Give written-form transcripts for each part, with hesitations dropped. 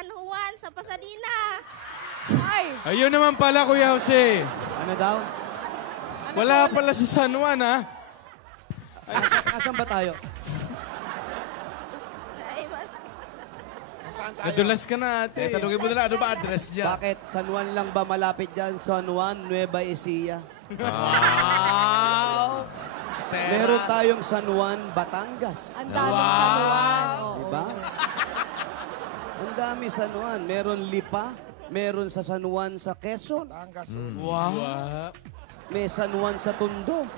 San Juan, sa Pasadena. Ay! Ayun naman pala, Kuya Jose. Ano daw? Wala pala sa San Juan, ha? Nasaan ba tayo? Ay, wala. Saan tayo? Nadulas ka na, ate. Tanungin mo na lang, ano ba address niya? Bakit? San Juan lang ba malapit dyan? San Juan, Nueva Ecija. Wow! Sera. Meron tayong San Juan, Batangas. Ang daming San Juan. Oo. Diba? Ang dami San Juan. Meron Lipa. Meron sa San Juan sa Quezon. Batangas. Wow. May San Juan sa Tondo.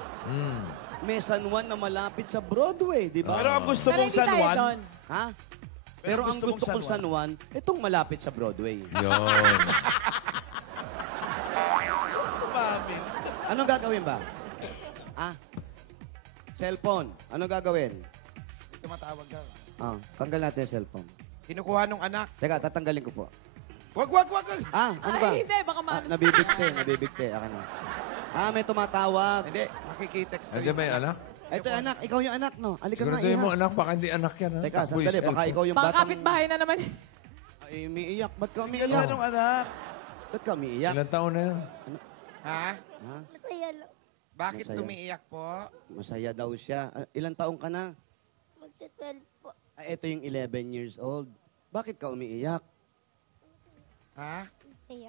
May San Juan na malapit sa Broadway, di ba? Pero ang gusto Pero mong hindi San tayo Juan, doon. Ha? Pero ang gusto kong San Juan, itong malapit sa Broadway. Yun. umamin. Anong gagawin ba? Ah? Cellphone. Anong gagawin? Tumatawag ka. Tanggal natin yung cellphone. Kinukuha nung anak. Teka, tatanggalin ko po. Wag. Ano ba? Ay, hindi. Baka maano siya. Nabibigte. Akin na. May tumatawag. Hindi, makikitext ka. Andiyan ba yung anak? Ito yung anak. Ikaw yung anak, no? Halika nga, Siguraduhin mo, iha. anak. Baka hindi anak yan, ha? Teka, Takbo yung sandali. Baka cellphone. ikaw yung Baka batang... kapitbahay na naman. Ay, umiiyak. Ba't ka umiiyak? Anong anak? Ba't ka umiiyak? Ilan taon na yan? Ha? Ha? Masaya lang. Bakit Masaya. umiiyak po? Masaya daw siya. Ilang taong ka na? Magta-12 po. Ito yung 11 years old. Bakit ka umiiyak? Ha? Masaya.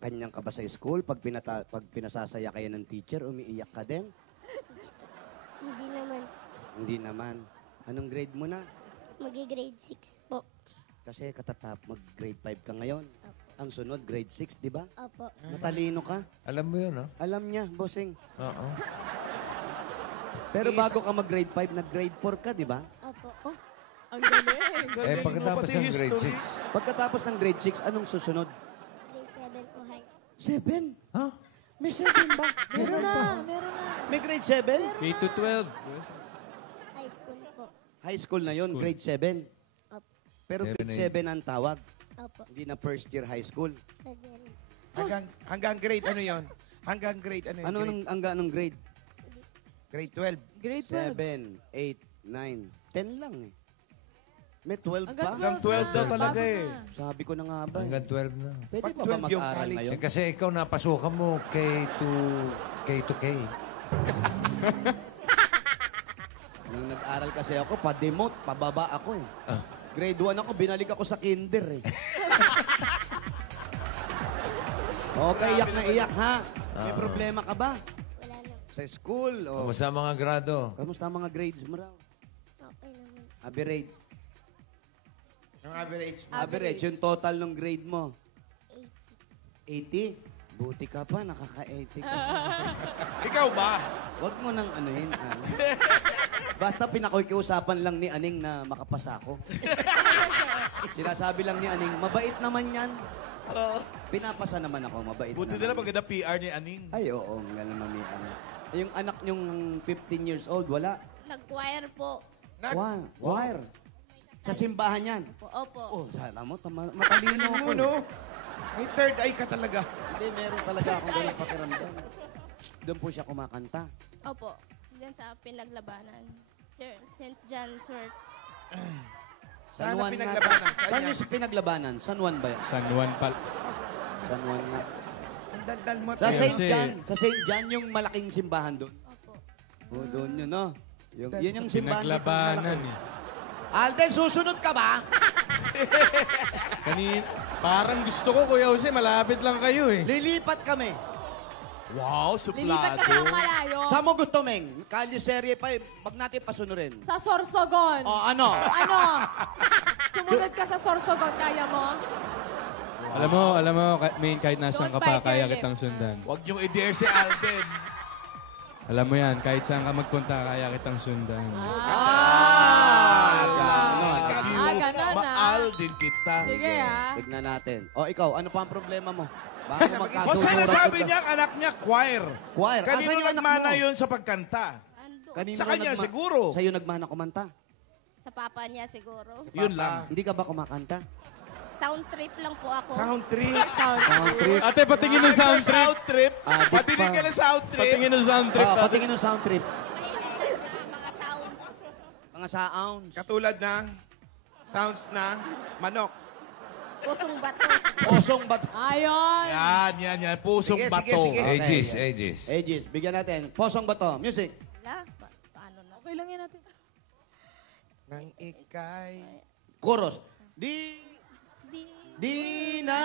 Kanyang ka ba sa school? Pag pinasasaya kayo ng teacher, umiiyak ka din? Hindi naman. Hindi naman. Anong grade mo na? Magi-grade 6 po. Kasi katatap, mag-grade 5 ka ngayon. Opo. Ang sunod, grade 6, di ba? Opo. Matalino ka. Alam mo yun, ha? Alam niya, bossing. Oo. Pero bago ka mag-grade 5, nag-grade 4 ka, di ba? Opo. Ang galing. Eh, pagkatapos ng grade 6. Pagkatapos ng grade 6, anong susunod? Grade 7 po high. 7? Ha? May 7 ba? Meron na. Meron na. May grade 7? K-12. High school po. High school na yon, School. grade 7. Opo. Pero Seven, grade eight. 7 ang tawag. Opo. Hindi na first year high school. Pwede rin. Hanggang grade ano yon? Hanggang grade ano yun? Anong grade? Grade 12. Grade 12. 7, 8, 9, 10 lang eh. May 12 pa? Hanggang 12 daw talaga Bago eh. na. Sabi ko na nga ba Hanggang eh. 12 na. Pwede Pag pa ba 12 yung mag-aral college. ngayon? Eh, kasi ikaw napasukan mo K to K. Nung nag-aral kasi ako, pa-demote, pababa ako eh. Grade 1 ako, binalik ako sa kinder eh. Okay, iyak na iyak ha. May problema ka ba? Wala na. Sa school? O Kamusta ang mga grado? kamusta ang mga grades mo raw? Okay naman. Average. Yung average mo. Average, yung total ng grade mo. 80. 80? Buti ka pa, nakaka-80 ka. Ikaw ba? Huwag mo nang anuhin. Basta pinakikiusapan lang ni Aning na makapasa ako. Sinasabi lang ni Aning, mabait naman yan. Pinapasa naman ako, mabait Buti naman. nila maganda PR ni Aning. Ay, oo, nga naman ni Aning. Yung anak niyong 15 years old, wala. Nag-choir po. Wire. Sa simbahan yan. Opo. Oh, sana mo, matalino Ano ako. mo, no? May third eye ka talaga. Hindi, meron talaga akong ganang pakiramdam. Doon po siya kumakanta. Opo. Diyan sa pinaglabanan. St. John Church. Saan Juan ang pinaglabanan? nga. Saan yung sa pinaglabanan? San Juan ba yan? San Juan pal. San Juan nga. Ang daldal mo. Sa Teo. St. Kasi- John. Sa St. John yung malaking simbahan doon. Opo. Oh, doon yun, no? Yun yung simbahan. Pinaglabanan eh. Alden, susunod ka ba? Parang gusto ko, Kuya Jose, malapit lang kayo eh. Lilipat kami. Wow, Lilipat ka pa ng malayo. Saan mo gusto, Meng? Kalye-serye pa, wag natin pasunurin. Sa Sorsogon. O, ano? Ano? Sumunod ka sa Sorsogon. Kaya mo? Alam mo, kahit nasan Don't ka pa, bite your kaya lip. kitang sundan. Huwag niyong i-dare si Alden. Alam mo yan, kahit saan ka magpunta, kaya kitang sundan. Ganon na. Maal din kita. Sige ah. Tignan natin. O, ikaw, ano pa ang problema mo? Baka O magkasunuran sinasabi kita. niya ang anak niya, choir. Choir. Kanino Asan yung anak nagmana mo? yun sa pagkanta? Ando. Kanino Sa kanya, nagma- siguro. Sa'yo nagmana kumanta? Sa papa niya siguro. Yun lang. Hindi ka ba kumakanta? Sound trip lang po ako. Sound trip. Sound trip. Ate, patingin ng sound trip. Sound trip. Adik Patinig pa. ka ng sound trip. Patingin ng sound trip. Oh, ate. patingin ng sound trip. Mahilig lang sa mga sounds. Mga sounds. Katulad ng sounds ng manok. Pusong bato. Osong bato. Ayun. Yan. Pusong Sige, bato. sige. Aegis, Okay. Aegis. Aegis, bigyan natin. Posong bato. Music. Wala. Paano na? Okay lang yan natin. Nang ikay... Chorus. Di. Di na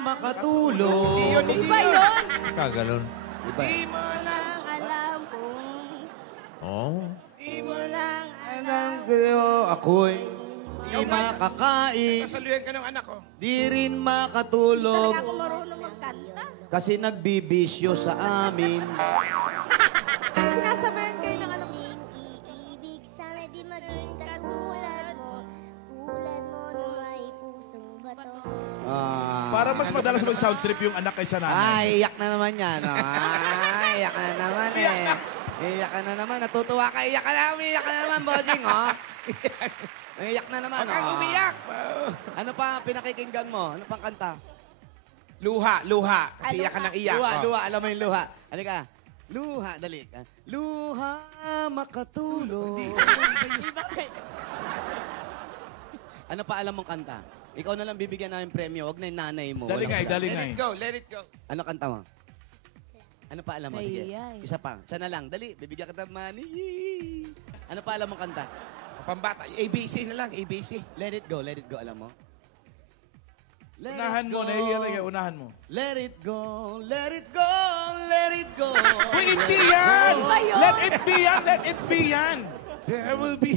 makatulog. Hindi yun, Iba yun. Kagalon. Iba. Di mo lang... Lang alam kung Oh. Di mo walang Alam ko ako'y di makakain. Kasaluyan ka ng anak ko. Di rin makatulog. Talaga ako marunong magkanta. Kasi nagbibisyo sa amin. Sinasabayan kayo ng anak. Iibig sana di maging katulad mo. Tulad mo na may pusong bato. Para mas madalas mag-sound trip yung anak kaysa nanay. Ay, iyak na naman yan. Ay, iyak na naman eh. Iyak ka na naman. Natutuwa ka. Iyak ka na. Umiiyak ka na naman, Bossing, oh. Iyak na naman, Huwag kang oh. umiyak. Ano pa pinakikinggan mo? Ano pang kanta? Luha. Kasi iyak ka ng iyak. Luha, Oh. luha. Alam mo yung luha. Halika. Luha, dali. Luha, makatulog. Ano pa alam mong kanta? Ikaw na lang bibigyan namin premyo. Huwag na yung nanay mo. Dali Walang nga, sila. dali nga. Let it go, let it go. Ano kanta mo? Ano pa alam mo? Sige. Ay. Isa pa. Isa na lang. Dali. Bibigyan kita money. Ano pa alam mong kanta? Pambata, ABC na lang, ABC. Let it go. Let it go. Alam mo? Let Unahan it mo, go. nahihiya lang yan, unahan mo. Let it go. Let it go. Let it go. Uy, hindi yan! Iba yun. Let it be yan! Let it be yan! There will be...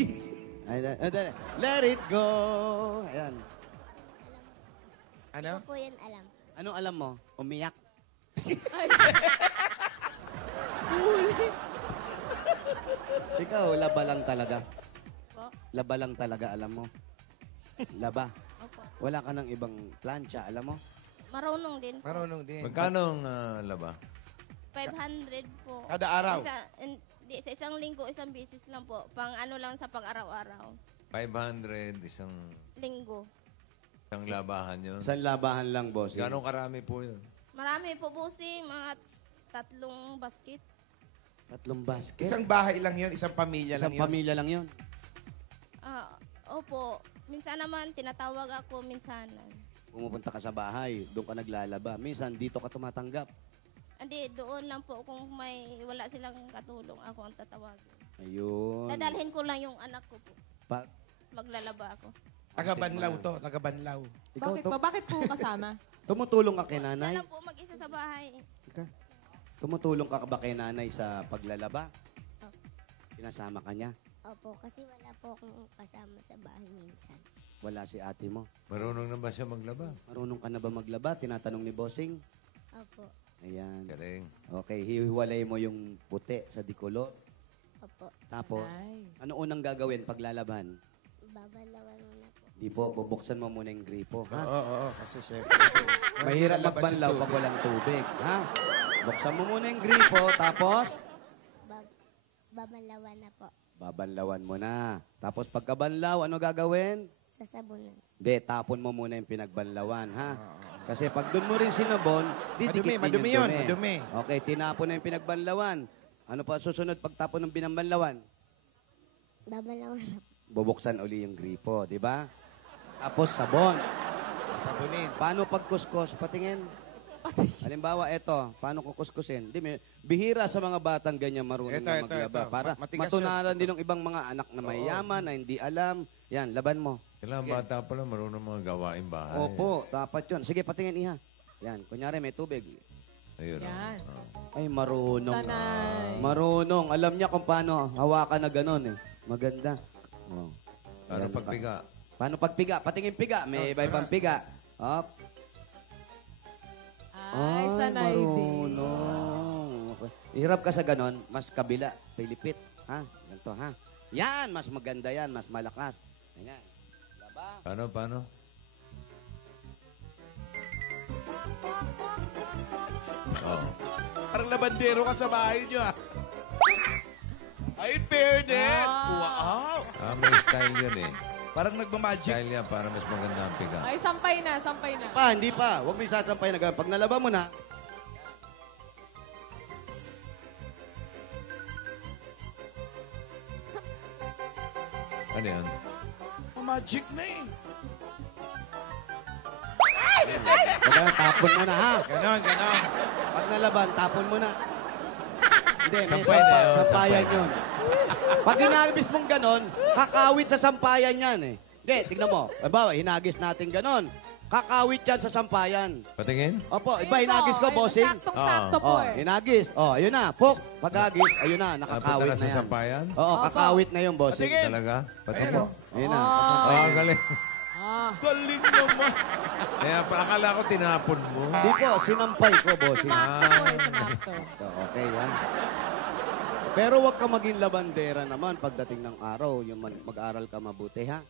Dali. Let it go. Ayan. Ano? Ano po yun alam? Anong alam mo? Umiyak. Ikaw, laba lang talaga. Po. Laba lang talaga, alam mo. Laba. Opo. Wala ka ng ibang plancha, alam mo? Marunong din po. Marunong din. Magkano ang laba? 500 po. Kada araw. Hindi, sa isang linggo, isang bisis lang po. Pang ano lang sa pang-araw-araw. 500, isang labahan yun. Isang labahan lang, boss. Gano'ng karami po yun? Marami po po mga 3 basket. 3 basket. Isang bahay lang yun, isang pamilya lang Isang yun. pamilya lang yun. Opo. Minsan naman, tinatawag ako minsanan. Pumupunta ka sa bahay, doon ka naglalaba. Minsan, dito ka tumatanggap. Hindi, doon lang po kung wala silang katulong, ako ang tatawagin. Ayun. Dadalhin ko lang yung anak ko po. Pa- Maglalaba ako. Taga-Banlaw to, taga-Banlaw. Ikaw, Bakit po? Bakit po kasama? tumutulong ka kay Isa nanay? lang po mag-isa sa bahay. Tumutulong ka ba kay nanay sa paglalaba? Pinasama ka niya? Opo, kasi wala po akong kasama sa bahay minsan. Wala si ate mo. Marunong na ba siya maglaba? Marunong ka na ba maglaba? Tinatanong ni Bossing. Opo. Ayan. Galing. Okay, hihiwalay mo yung puti sa dikolor. Opo. Tapos, Ay. ano unang gagawin pag lalaban? Babalawan mo na po. Di po, bubuksan mo muna yung gripo. Ha? Oo, kasi syempre. Mahirap Lalabas magbanlaw yung pag walang tubig. Ha? Buksan mo muna yung gripo, tapos Babalawan na po. babanlawan mo na. Tapos pagkabanlaw, ano gagawin? Sasabunan. Hindi, tapon mo muna yung pinagbanlawan, ha? Kasi pag doon mo rin sinabon, didikit din Madumi yung yun, dumi. madumi. Okay, tinapon na yung pinagbanlawan. Ano pa susunod pagtapon ng binambanlawan? Babalawan na po. Bubuksan uli yung gripo, di ba? Tapos sabon. Sabunin. Paano pagkuskus? Patingin. Halimbawa, eto, paano kukuskusin? Di, bihira sa mga batang ganyan marunong Ito, na ito, maglaba. ito. Para Matigas matunaran din ng ibang mga anak na mayaman, na hindi alam. Yan, laban mo. Kailangan bata pa lang marunong mga gawain bahay. Opo, dapat yun. Sige, patingin iha. Yan, kunyari may tubig. Ayun. Yan. Ay, marunong. Sanay. Marunong. Alam niya kung paano hawakan na ganun eh. Maganda. Oh. Para Yan, pagpiga. Paano pagpiga? Patingin piga. May iba-ibang piga. Up. Ay, sanay din. marunong. Okay. Ihirap ka sa ganon, mas kabila, pilipit. Ha? Ganito, ha? Yan, mas maganda yan, mas malakas. Ayan. Laba. Paano? Oh. Parang labandero ka sa bahay niyo, ah. Ay, in fairness! Wow! May style yan eh. Parang nagmamagic. Style yan para mas maganda ang piga. Ay, sampay na, sampay na. Hindi pa. Huwag mo isasampay na ganun. Pag nalaba mo na, Ano yan? Magic na eh. Pag tapon mo na, ha? Ganon, ganon. Pag nalaban, tapon mo na. Hindi, may Sampay na yun, sampayan yun. Pag hinagis mong ganon, kakawit sa sampayan yan eh. Hindi, tignan mo. Bawa, hinagis natin ganon. Kakawit yan sa sampayan. Patingin? Opo, iba hinagis ko, bossing. Saktong-sakto po Oh, eh. hinagis. Oh, ayun na. Pok, pagagis, ayun na, Napunta nakakawit na na sa yan. sampayan? Oo, Opo. kakawit na yun, bossing. Patingin. Talaga? Patingin Ayan, mo. oh. Ayun na. Ah, galing. Galing naman. Kaya akala ko tinapon mo. Di po, sinampay ko, bossing. Sumakto po eh, sumakto. Okay, yan. Pero wag ka maging labandera naman pagdating ng araw. Yung mag-aral ka mabuti, ha?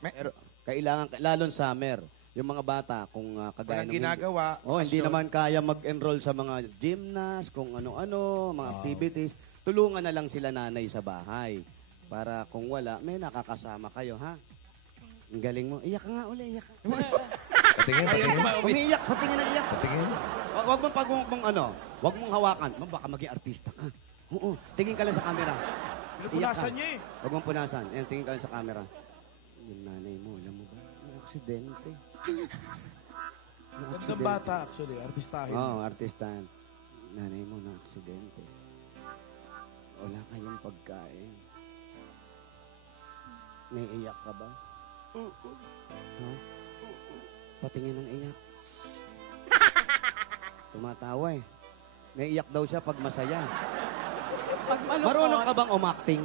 Pero kailangan, lalo sa summer, yung mga bata, kung kagaya Walang ginagawa. hindi naman kaya mag-enroll sa mga gymnast, kung ano-ano, mga activities, tulungan na lang sila nanay sa bahay. Para kung wala, may nakakasama kayo, ha? Ang galing mo. Iyak ka nga uli, iyak ka. Patingin, patingin. Umiiyak, patingin na iyak. Patingin. Wag mong wag mong hawakan. Baka maging artista ka. Oo, tingin ka lang sa camera. Pinupunasan niya eh. Huwag mong punasan. Ayan, tingin ka lang sa camera. Yung nanay mo, alam mo ba? May aksidente. Gandang bata actually, artistahin. Oo, artistahan. Nanay mo na aksidente. Wala kayong pagkain. Naiiyak ka ba? Ha? Patingin ng iyak. Tumatawa eh. Naiiyak daw siya pag masaya. Pag malungkot. Marunong ka bang umacting?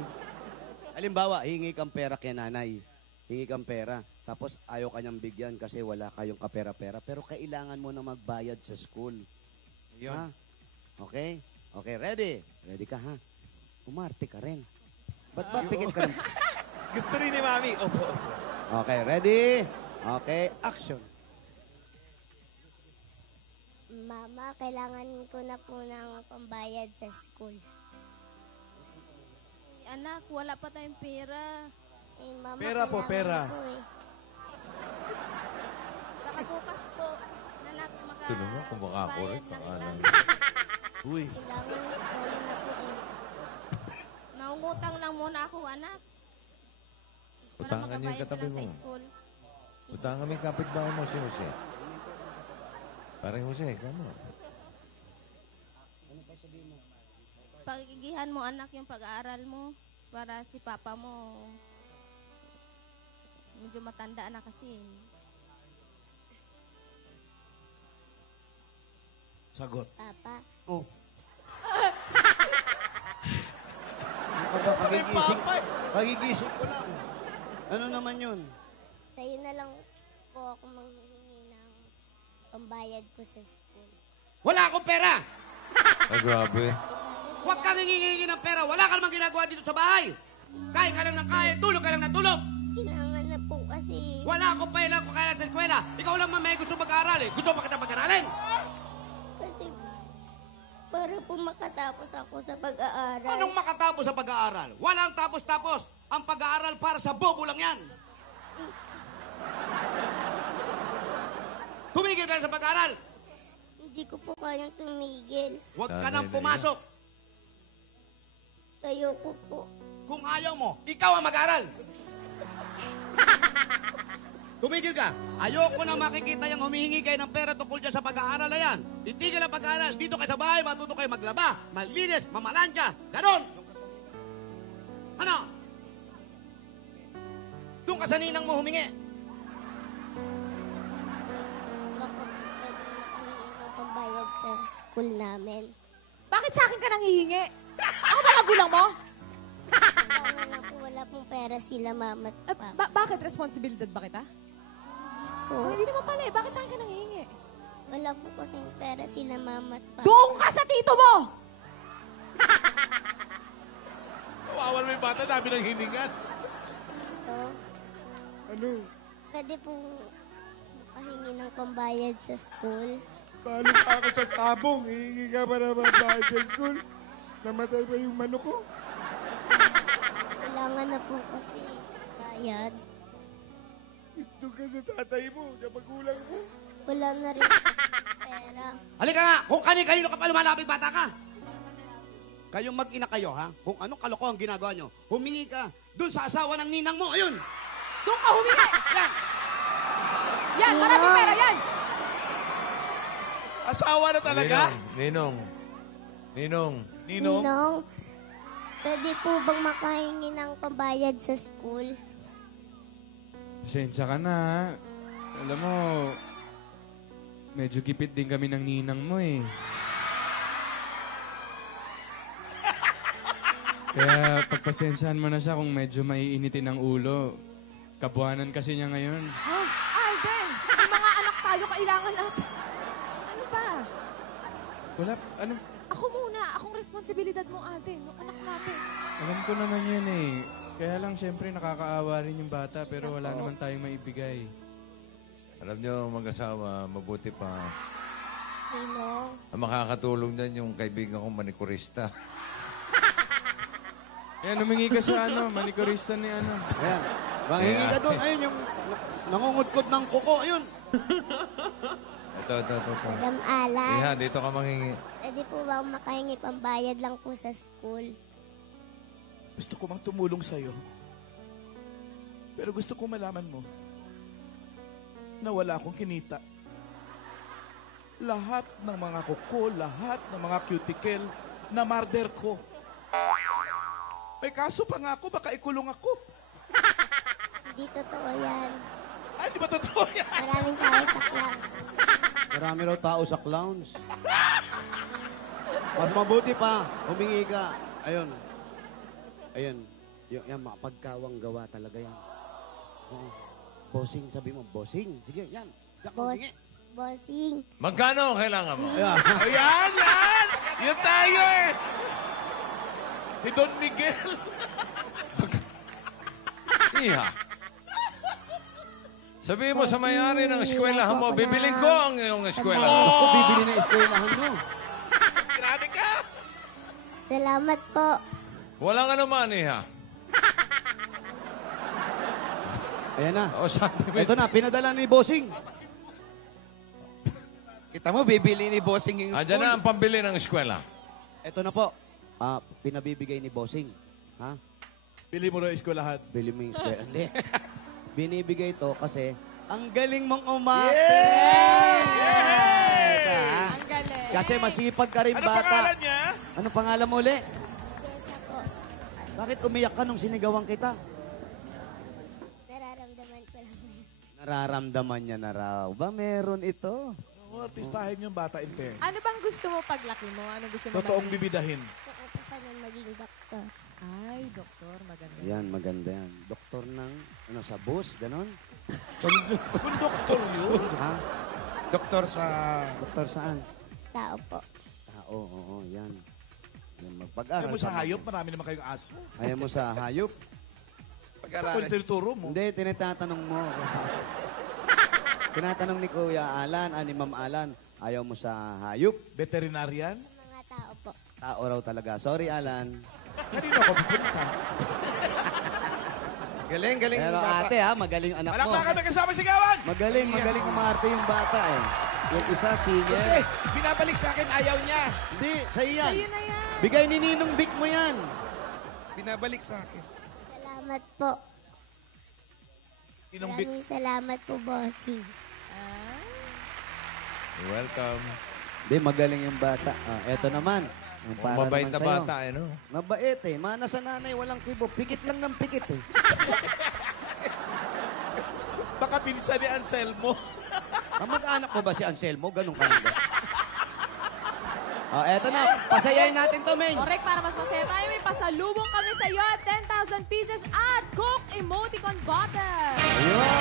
Halimbawa, hingi kang pera kay nanay. Hingi kang pera. Tapos ayaw kanyang bigyan kasi wala kayong kapera-pera. Pero kailangan mo na magbayad sa school. Yun. Ha? Okay? Okay, ready? Ready ka, ha? Umarte ka rin. Ba't ba pikit ka rin? Gusto rin ni Mami. Opo, opo. Okay, ready? Okay, action. Mama, kailangan ko na po ng pambayad sa school. Anak, wala pa tayong pera. Eh, mama, Pera po, kailangan pera. ko eh. Baka bukas po, anak, Tulo mo, kung makakorek, bayad na baka kita. Uy. Kailangan ko na po eh. Maungutang lang muna ako, anak. Para Utangan niyo yung makabayad ka katabi lang sa mo. school. Utang kami kapitbahay mo si Jose. Parang Jose, kamo. Pagigihan mo, anak, yung pag-aaral mo para si papa mo medyo matanda na kasi. Sagot. Papa, Oh. Pagigising. Pagigising ko lang. Ano naman yun? sa'yo na lang po ako manghihingi ng pambayad ko sa school. Wala akong pera! Ay, grabe. Huwag kang hingihingi ng pera. Wala ka namang ginagawa dito sa bahay. Kain ka lang ng kain, tulog ka lang ng tulog. Kailangan na po kasi... Wala akong pailang kung kaya sa eskwela. Ikaw lang man may gusto mag-aaral eh. Gusto pa kita mag-aralin? Kasi para po makatapos ako sa pag-aaral. Anong makatapos sa pag-aaral? Walang tapos-tapos. Ang pag-aaral para sa bobo lang yan. Tumigil ka na sa pag-aaral. Hindi ko po kayang tumigil. Huwag ka Tanay nang na pumasok. Ayoko po. Kung ayaw mo, ikaw ang mag-aaral. Tumigil ka. Ayoko na makikita yung humihingi kayo ng pera tungkol dyan sa pag-aaral na yan. Titigil ang pag-aaral. Dito kayo sa bahay, matuto kayo maglaba, maglinis, mamalansya. Ganon. Ano? Doon ka sa ninang mo humingi. Baka pwede makahingi ng pambayad sa school namin. Bakit sa akin ka nang hihingi? Ako ba magulang mo? Kailangan na po, wala pong pera sila mama at papa. Bakit? Responsibilidad ba kita? Oh, Po. hindi naman pala eh. Bakit sa akin ka nang hihingi? Wala po kasing pera sila mama at papa. Doon ka sa tito mo! Kawawan mo yung bata, dami ng hiningan. Ito, Ano? pwede po makahingi ng pambayad sa school. Talo pa ako sa sabong. Hihingi ka pa naman bayad sa school. Namatay pa yung manok ko. Kailangan na po kasi bayad. Ito ka sa tatay mo, sa magulang mo. Wala na rin pera. Halika nga, kung kanino ka pa lumalapit, bata ka. Kayong mag-ina kayo, ha? Kung anong kalokohan ginagawa nyo, humingi ka dun sa asawa ng ninang mo. Ayun! Doon ka humingi! Yan! Yan! Maraming pera yan! Asawa na talaga? Ninong. Ninong? Ninong, pwede po bang makahingi ng pambayad sa school? Pasensya ka na, ha? Alam mo, medyo gipit din kami ng ninang mo, eh. Kaya pagpasensyahan mo na siya kung medyo maiinitin ang ulo. Kabuhanan kasi niya ngayon. Oh, Alden! Yung mga anak tayo, kailangan natin. Ano ba? Wala, ano, Ako muna. Akong responsibilidad mo, Alden. Yung anak natin. alam ko naman yun, eh. Kaya lang, syempre, nakakaawa rin yung bata, pero wala naman tayong maibigay. Alam nyo, mag-asawa, mabuti pa. Ninong, Ang makakatulong dyan yung kaibigan kong manikurista. Ayan, humingi ka sa manikurista ni ano. Ayan. Manghingi ka doon. Ayun, yung nangungudkod ng kuko. Ayun. Ito. Madam Alan, Iha, dito ka manghingi. pwede po bang makahingi pambayad lang po sa school? Gusto ko mang tumulong sa'yo. Pero gusto ko malaman mo na wala akong kinita. Lahat ng mga kuko, lahat ng mga cuticle, na marder ko. May kaso pa nga ako, baka ikulong ako. Hindi totoo yan. Ay, di ba totoo yan? Maraming tao sa class. Marami raw tao sa clowns. Mas mabuti pa, humingi ka. Ayun. Ayun. Yan, mapagkawang gawa talaga yan. Oo. Bossing, sabi mo, bossing. Sige, yan. Diyan ka Boss, humingi. bossing, Magkano kailangan mo? Ayan. Ayan, yan! Yan tayo eh! Si Don Miguel. Iha. Sabihin mo sa may-ari ng eskwelahan mo, bibiling ko ang iyong eskwelahan. Ako, bibili na eskwelahan mo. Grabe ka! salamat po. Walang anuman, Iha. Ayan na. O sabi mo, Ito na, pinadala ni bossing. Kita mo, bibili ni Bossing yung andyan na ang pambili ng eskwela. Ito na po. Pinabibigay ni bossing. Ha? Bili mo na eskwelahan. Bili mo yung eskwela. Hindi. Binibigay to kasi ang galing mong umate. Ito, ha? Ang galing. Kasi masipag ka rin Ano bata. pangalan niya? Anong pangalan mo uli? Jessa po, Bakit umiyak ka nung sinigawan kita? nararamdaman ko lang. Nararamdaman niya na raw. Ba, meron ito? Oo, artistahin yung bata in fair. Ano bang gusto mo paglaki mo? Ano gusto mo Totoong maging? bibidahin. Gusto ko sana maging doktor. Ay, doktor. Maganda. Yan, maganda yan. Doktor ng, sa bus, ganon? Kung doktor yun. Ha? doktor sa... Doktor saan? Tao po. Tao, oo, yan. Yan, Ayaw magpag-aral. mo sa ka. hayop, marami naman kayong aso. Ayaw mo sa hayop? Kung Pag-aralan. tinuturo mo. Hindi, tinatatanong mo. Tinatanong ni Kuya Alan, ni Ma'am Alan, ayaw mo sa hayop? Veterinarian? Mga tao po. Tao raw talaga. Sorry, Alan. Kanino ako pupunta? Galing Pero yung bata. ate, magaling anak mo. Palakpakan may kasama sigawan! Magaling umarte yung bata eh. Yung isa, singer. Kasi, binabalik sa akin, ayaw niya. Hindi, sa'yo yan. Sa'yo na yan. Bigay ni Ninong Vic mo yan. Binabalik sa akin. Salamat po. Inong big. Maraming salamat po, bossing. You're welcome. Hindi, magaling yung bata. Eto naman. Yung Kung para mabait naman na sa'yo. bata, no? Mabait eh. Mana sa nanay, walang kibo. Pikit lang ng pikit eh. Baka pinsan ni Anselmo. Kamag-anak mo ba si Anselmo? Ganun ka lang ba? Eto na. Pasayayin natin to, men. Correct, para mas masaya tayo, may pasalubong kami sa iyo at 10,000 pieces at Coke Emoticon Bottle. Ayun.